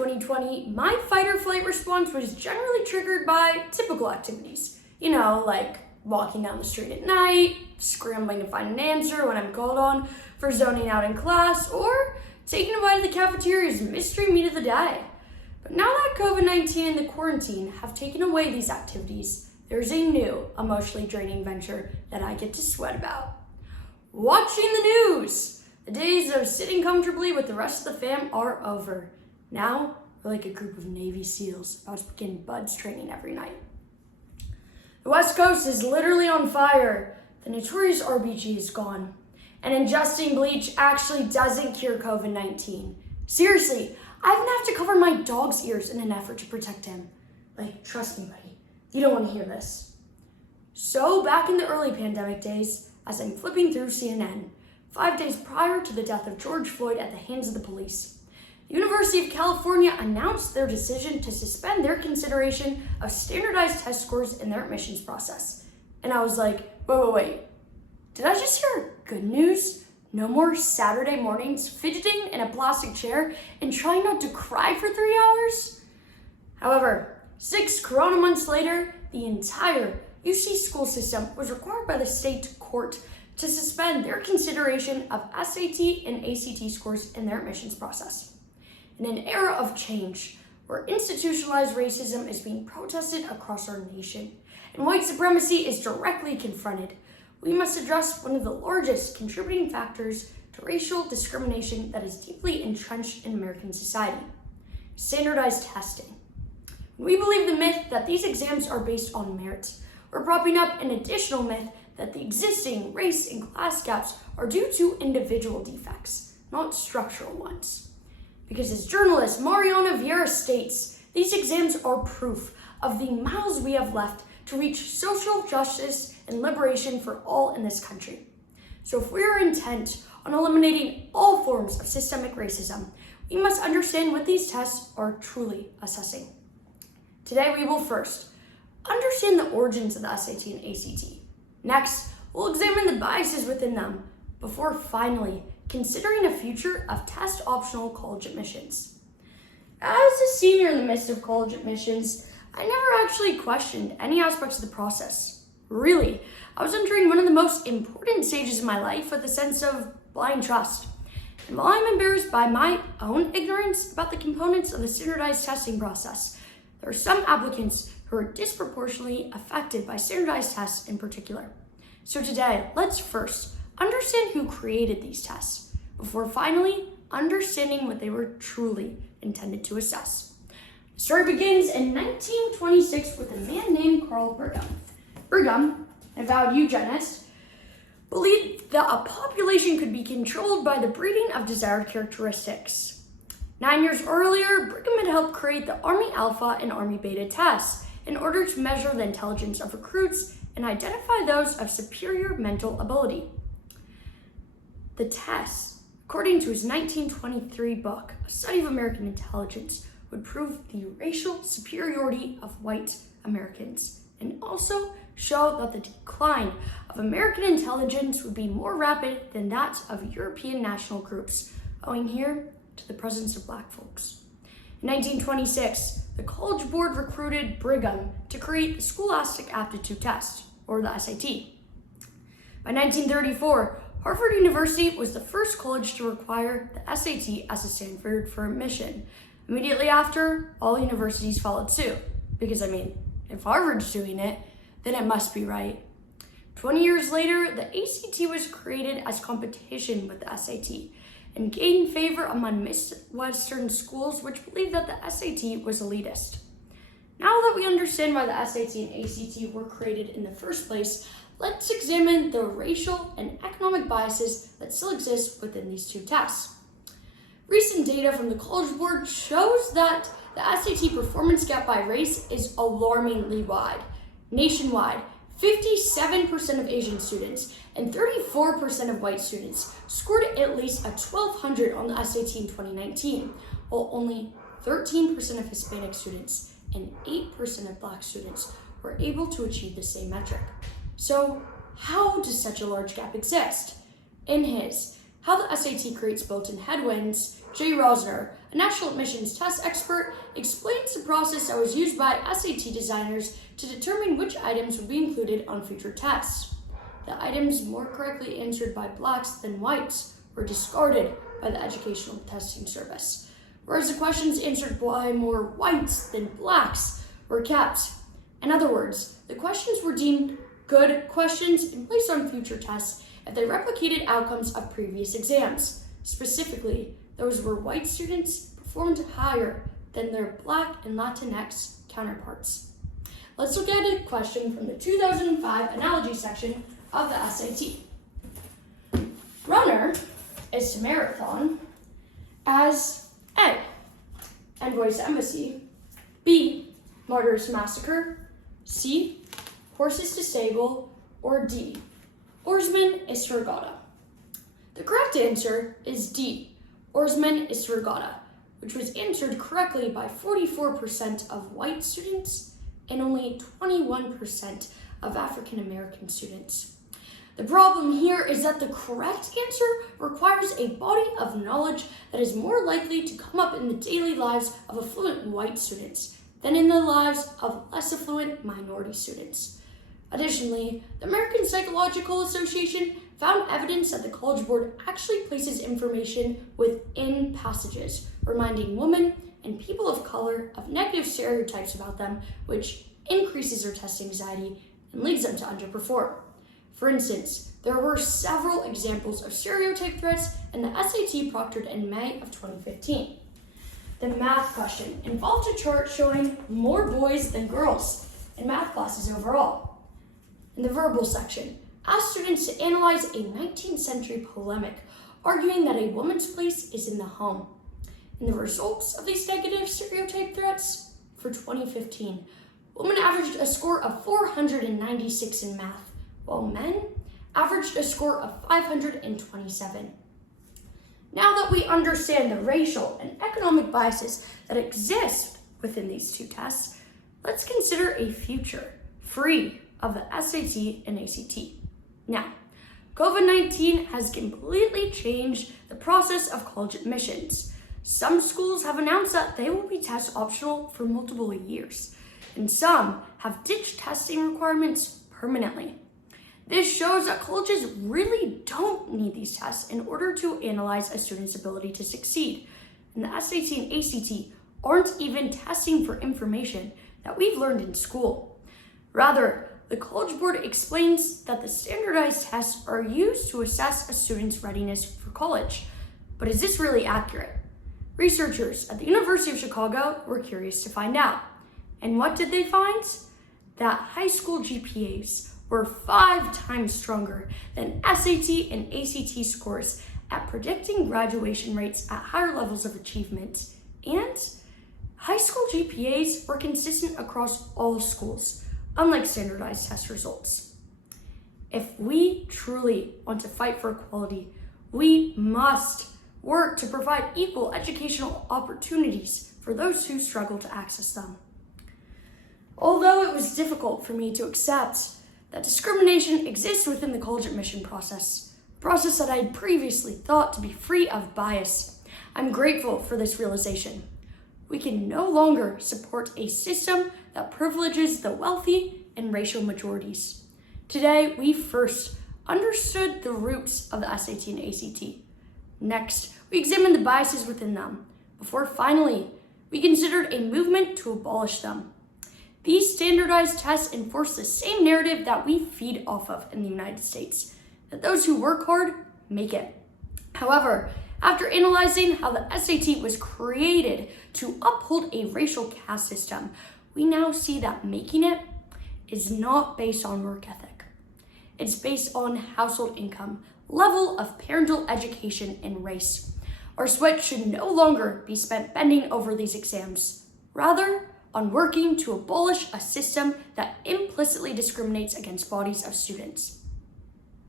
2020, my fight or flight response was generally triggered by typical activities. Like walking down the street at night, scrambling to find an answer when I'm called on for zoning out in class, or taking a bite of the cafeteria's mystery meat of the day. But now that COVID-19 and the quarantine have taken away these activities, there's a new emotionally draining venture that I get to sweat about. Watching the news! The days of sitting comfortably with the rest of the fam are over. Now, we're like a group of Navy SEALs about to begin BUD/S training every night. The West Coast is literally on fire. The notorious RBG is gone. And ingesting bleach actually doesn't cure COVID-19. Seriously, I even have to cover my dog's ears in an effort to protect him. Trust me, buddy, you don't want to hear this. So, back in the early pandemic days, as I'm flipping through CNN, 5 days prior to the death of George Floyd at the hands of the police, the University of California announced their decision to suspend their consideration of standardized test scores in their admissions process. And I was like, wait. Did I just hear good news? No more Saturday mornings fidgeting in a plastic chair and trying not to cry for 3 hours? However, 6 corona months later, the entire UC school system was required by the state court to suspend their consideration of SAT and ACT scores in their admissions process. In an era of change, where institutionalized racism is being protested across our nation and white supremacy is directly confronted, we must address one of the largest contributing factors to racial discrimination that is deeply entrenched in American society: standardized testing. We believe the myth that these exams are based on merit. We're propping up an additional myth that the existing race and class gaps are due to individual defects, not structural ones. Because as journalist Mariana Vieira states, these exams are proof of the miles we have left to reach social justice and liberation for all in this country. So if we are intent on eliminating all forms of systemic racism, we must understand what these tests are truly assessing. Today we will first understand the origins of the SAT and ACT. Next, we'll examine the biases within them, before finally considering a future of test-optional college admissions. As a senior in the midst of college admissions, I never actually questioned any aspects of the process. Really, I was entering one of the most important stages of my life with a sense of blind trust. And while I'm embarrassed by my own ignorance about the components of the standardized testing process, there are some applicants who are disproportionately affected by standardized tests in particular. So today, let's first understand who created these tests, before finally understanding what they were truly intended to assess. The story begins in 1926 with a man named Carl Brigham. Brigham, an avowed eugenist, believed that a population could be controlled by the breeding of desired characteristics. 9 years earlier, Brigham had helped create the Army Alpha and Army Beta tests in order to measure the intelligence of recruits and identify those of superior mental ability. The tests, according to his 1923 book, A Study of American Intelligence, would prove the racial superiority of white Americans and also show that the decline of American intelligence would be more rapid than that of European national groups, owing here to the presence of black folks. In 1926, the College Board recruited Brigham to create the Scholastic Aptitude Test, or the SAT. By 1934, Harvard University was the first college to require the SAT as a standard for admission. Immediately after, all universities followed suit. Because, if Harvard's doing it, then it must be right. 20 years later, the ACT was created as competition with the SAT and gained favor among Midwestern schools which believed that the SAT was elitist. Now that we understand why the SAT and ACT were created in the first place, let's examine the racial and economic biases that still exist within these two tests. Recent data from the College Board shows that the SAT performance gap by race is alarmingly wide. Nationwide, 57% of Asian students and 34% of white students scored at least a 1200 on the SAT in 2019, while only 13% of Hispanic students and 8% of Black students were able to achieve the same metric. So, how does such a large gap exist? In his How the SAT Creates Built-in Headwinds, Jay Rosner, a national admissions test expert, explains the process that was used by SAT designers to determine which items would be included on future tests. The items more correctly answered by blacks than whites were discarded by the Educational Testing Service, whereas the questions answered by more whites than blacks were kept. In other words, the questions were deemed good questions and placed on future tests if they replicated outcomes of previous exams. Specifically, those where white students performed higher than their Black and Latinx counterparts. Let's look at a question from the 2005 analogy section of the SAT. Runner is to marathon as A. Envoys to Embassy, B. Martyrs to Massacre, C. Horses to Stable, or D. Oarsman is to Regatta. The correct answer is D. Oarsman is to Regatta, which was answered correctly by 44% of white students and only 21% of African American students. The problem here is that the correct answer requires a body of knowledge that is more likely to come up in the daily lives of affluent white students than in the lives of less affluent minority students. Additionally, the American Psychological Association found evidence that the College Board actually places information within passages, reminding women and people of color of negative stereotypes about them, which increases their test anxiety and leads them to underperform. For instance, there were several examples of stereotype threats in the SAT proctored in May of 2015. The math question involved a chart showing more boys than girls in math classes overall. In the verbal section, asked students to analyze a 19th century polemic arguing that a woman's place is in the home. In the results of these negative stereotype threats for 2015, women averaged a score of 496 in math, while men averaged a score of 527. Now that we understand the racial and economic biases that exist within these two tests, let's consider a future free of the SAT and ACT. Now, COVID-19 has completely changed the process of college admissions. Some schools have announced that they will be test optional for multiple years, and some have ditched testing requirements permanently. This shows that colleges really don't need these tests in order to analyze a student's ability to succeed, and the SAT and ACT aren't even testing for information that we've learned in school. Rather, the College Board explains that the standardized tests are used to assess a student's readiness for college. But is this really accurate? Researchers at the University of Chicago were curious to find out. And what did they find? That high school GPAs were 5 times stronger than SAT and ACT scores at predicting graduation rates at higher levels of achievement. And high school GPAs were consistent across all schools, unlike standardized test results. If we truly want to fight for equality, we must work to provide equal educational opportunities for those who struggle to access them. Although it was difficult for me to accept that discrimination exists within the college admission process, a process that I had previously thought to be free of bias, I'm grateful for this realization. We can no longer support a system that privileges the wealthy and racial majorities. Today, we first understood the roots of the SAT and ACT. Next, we examined the biases within them, before finally, we considered a movement to abolish them. These standardized tests enforce the same narrative that we feed off of in the United States, that those who work hard make it. However, after analyzing how the SAT was created to uphold a racial caste system, we now see that making it is not based on work ethic. It's based on household income, level of parental education, and race. Our sweat should no longer be spent bending over these exams, rather on working to abolish a system that implicitly discriminates against bodies of students.